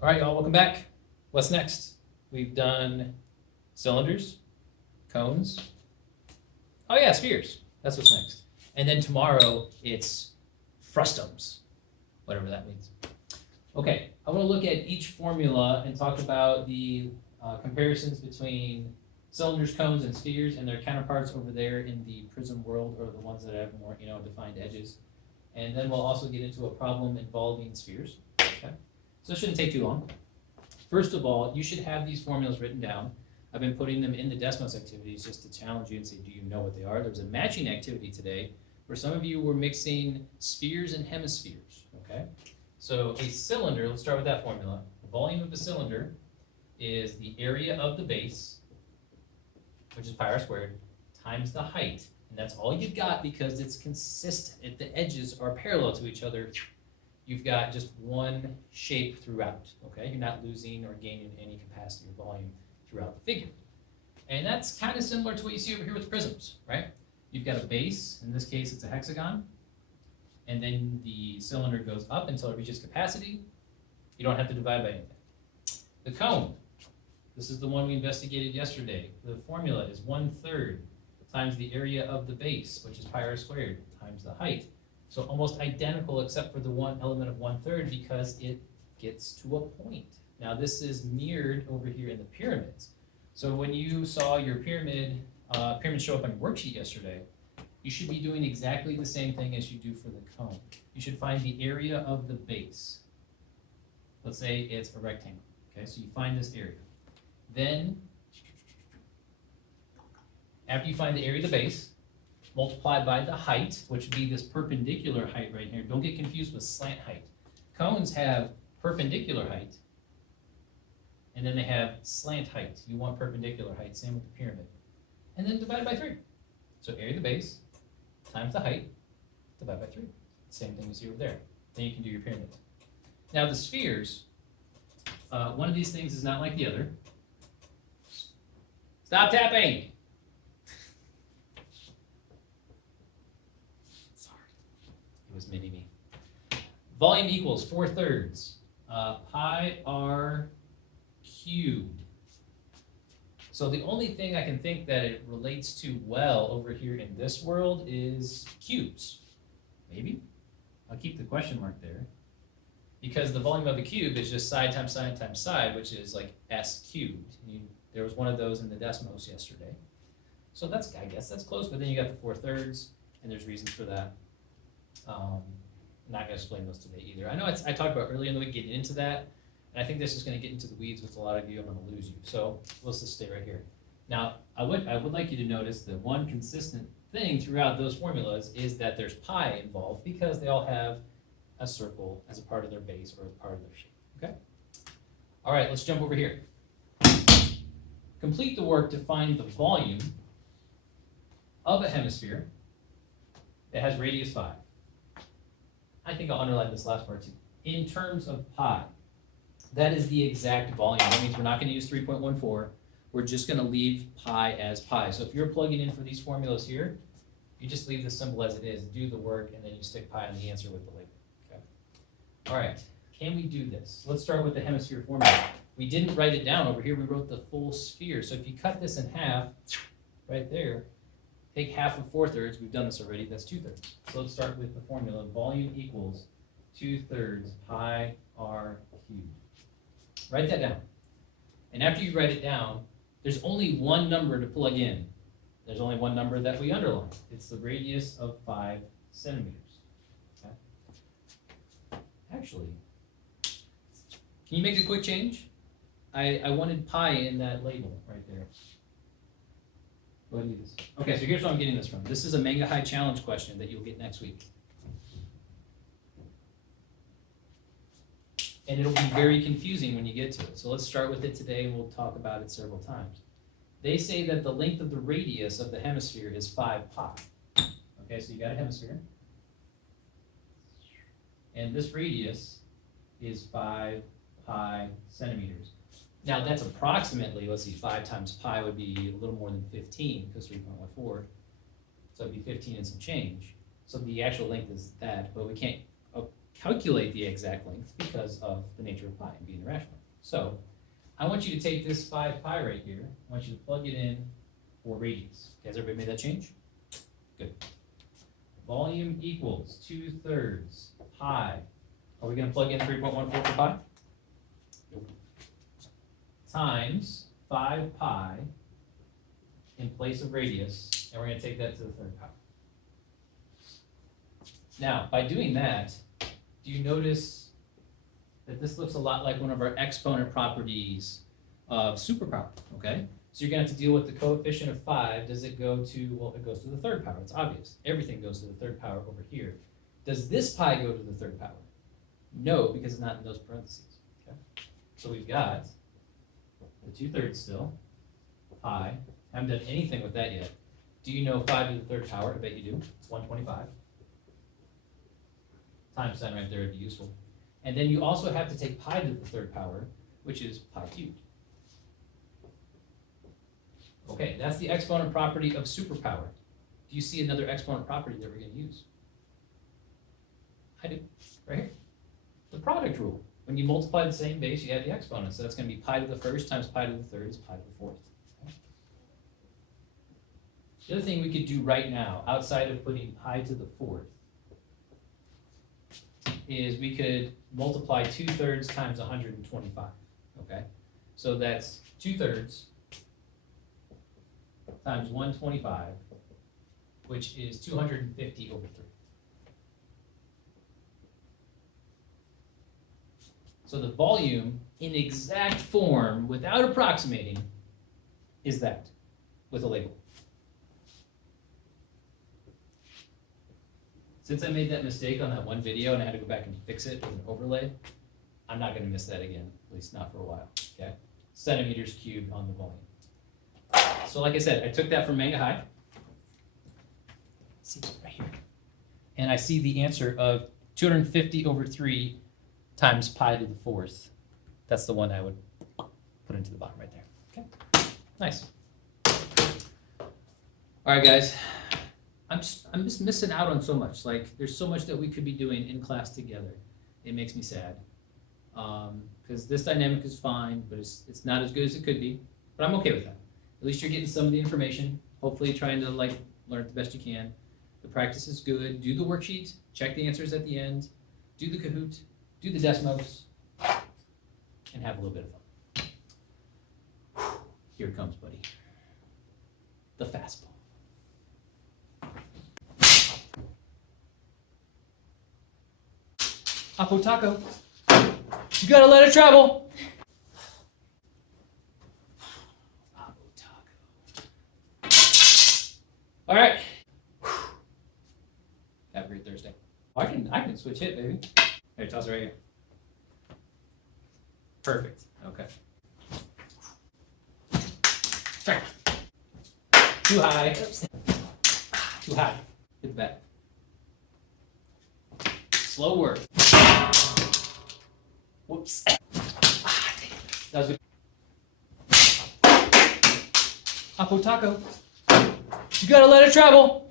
All right, y'all, welcome back. What's next? We've done cylinders, cones. Oh yeah, spheres. That's what's next. And then tomorrow it's frustums, whatever that means. Okay, I want to look at each formula and talk about the comparisons between cylinders, cones, and spheres and their counterparts over there in the prism world, or the ones that have more, defined edges. And then we'll also get into a problem involving spheres. Okay, so it shouldn't take too long. First of all, you should have these formulas written down. I've been putting them in the Desmos activities just to challenge you and say, do you know what they are? There was a matching activity today where some of you were mixing spheres and hemispheres, okay? So a cylinder, let's start with that formula. The volume of a cylinder is the area of the base, which is pi r squared, times the height. And that's all you've got because it's consistent. If the edges are parallel to each other, you've got just one shape throughout, okay? You're not losing or gaining any capacity or volume throughout the figure. And that's kind of similar to what you see over here with prisms, right? You've got a base, in this case it's a hexagon, and then the cylinder goes up until it reaches capacity. You don't have to divide by anything. The cone, this is the one we investigated yesterday. The formula is 1/3 times the area of the base, which is pi r squared, times the height. So almost identical except for the one element of 1/3 because it gets to a point. Now this is mirrored over here in the pyramids. So when you saw your pyramid show up on your worksheet yesterday, you should be doing exactly the same thing as you do for the cone. You should find the area of the base. Let's say it's a rectangle, okay? So you find this area. Then, after you find the area of the base, multiply by the height, which would be this perpendicular height right here. Don't get confused with slant height. Cones have perpendicular height, and then they have slant height. You want perpendicular height, same with the pyramid. And then divide it by 3. So area of the base times the height, divide by 3. Same thing you see over there. Then you can do your pyramid. Now the spheres, one of these things is not like the other. Stop tapping! Sorry, it was mini me. Volume equals 4/3 pi r cubed. So the only thing I can think that it relates to well over here in this world is cubes. Maybe? I'll keep the question mark there. Because the volume of a cube is just side times side times side, which is like s cubed. There was one of those in the Desmos yesterday. So that's, I guess that's close, but then you got the 4/3, and there's reasons for that. I'm not going to explain those today either. I know I talked about earlier in the week getting into that, and I think this is going to get into the weeds with a lot of you. I'm going to lose you. So let's just stay right here. Now, I would like you to notice that one consistent thing throughout those formulas is that there's pi involved because they all have a circle as a part of their base or as part of their shape, okay? All right, let's jump over here. Complete the work to find the volume of a hemisphere that has radius 5. I think I'll underline this last part too. In terms of pi, that is the exact volume. That means we're not going to use 3.14. We're just going to leave pi as pi. So if you're plugging in for these formulas here, you just leave the symbol as it is, do the work, and then you stick pi in the answer with the label. Okay. All right, can we do this? Let's start with the hemisphere formula. We didn't write it down over here. We wrote the full sphere. So if you cut this in half, right there, take half of 4/3. We've done this already. That's 2/3. So let's start with the formula. Volume equals 2/3 pi r cubed. Write that down. And after you write it down, there's only one number to plug in. There's only one number that we underline. It's the radius of 5 centimeters. Okay. Actually, can you make a quick change? I wanted pi in that label right there. Go ahead and do this. Okay, so here's where I'm getting this from. This is a Manga High Challenge question that you'll get next week. And it'll be very confusing when you get to it. So let's start with it today and we'll talk about it several times. They say that the length of the radius of the hemisphere is 5 pi. Okay, so you got a hemisphere. And this radius is 5 pi centimeters. Now that's approximately, let's see, 5 times pi would be a little more than 15, because 3.14. So it'd be 15 and some change. So the actual length is that, but we can't calculate the exact length because of the nature of pi and being irrational. So I want you to take this 5 pi right here. I want you to plug it in for radius. Has everybody made that change? Good. Volume equals 2/3 pi. Are we going to plug in 3.14 for pi? Nope. Times 5 pi in place of radius, and we're going to take that to the 3rd power. Now, by doing that, do you notice that this looks a lot like one of our exponent properties of superpower, okay? So you're going to have to deal with the coefficient of 5. Does it go to, well, it goes to the 3rd power. It's obvious. Everything goes to the 3rd power over here. Does this pi go to the 3rd power? No, because it's not in those parentheses, okay? So we've got the 2/3 still, pi. Haven't done anything with that yet. Do you know 5 to the 3rd power? I bet you do. It's 125. Times sign right there would be useful. And then you also have to take pi to the 3rd power, which is pi cubed. Okay, that's the exponent property of superpower. Do you see another exponent property that we're going to use? I do, right here. The product rule. When you multiply the same base, you add the exponent. So that's going to be pi to the 1st times pi to the 3rd is pi to the 4th. Okay. The other thing we could do right now, outside of putting pi to the 4th, is we could multiply 2/3 times 125, okay? So that's 2/3 times 125, which is 250 over 3. So the volume in exact form, without approximating, is that, with a label. Since I made that mistake on that one video and I had to go back and fix it with an overlay, I'm not going to miss that again, at least not for a while, okay? Centimeters cubed on the volume. So like I said, I took that from Manga High. See, right here. And I see the answer of 250 over 3 times pi to the 4th. That's the one I would put into the bottom right there, okay? Nice. All right, guys. I'm just missing out on so much. Like, there's so much that we could be doing in class together. It makes me sad. Because this dynamic is fine, but it's not as good as it could be. But I'm okay with that. At least you're getting some of the information. Hopefully trying to learn it the best you can. The practice is good. Do the worksheet. Check the answers at the end. Do the Kahoot. Do the Desmos. And have a little bit of fun. Here it comes, buddy. The fastball. Apo Taco, you gotta let it travel. Apo Taco. All right. Have a great Thursday. I can switch hit, baby. Here, toss it right here. Perfect. Okay. Sorry. Too high. Too high. Hit the bat. Slow work. Whoops. That was good. Apo Taco. You gotta let it travel.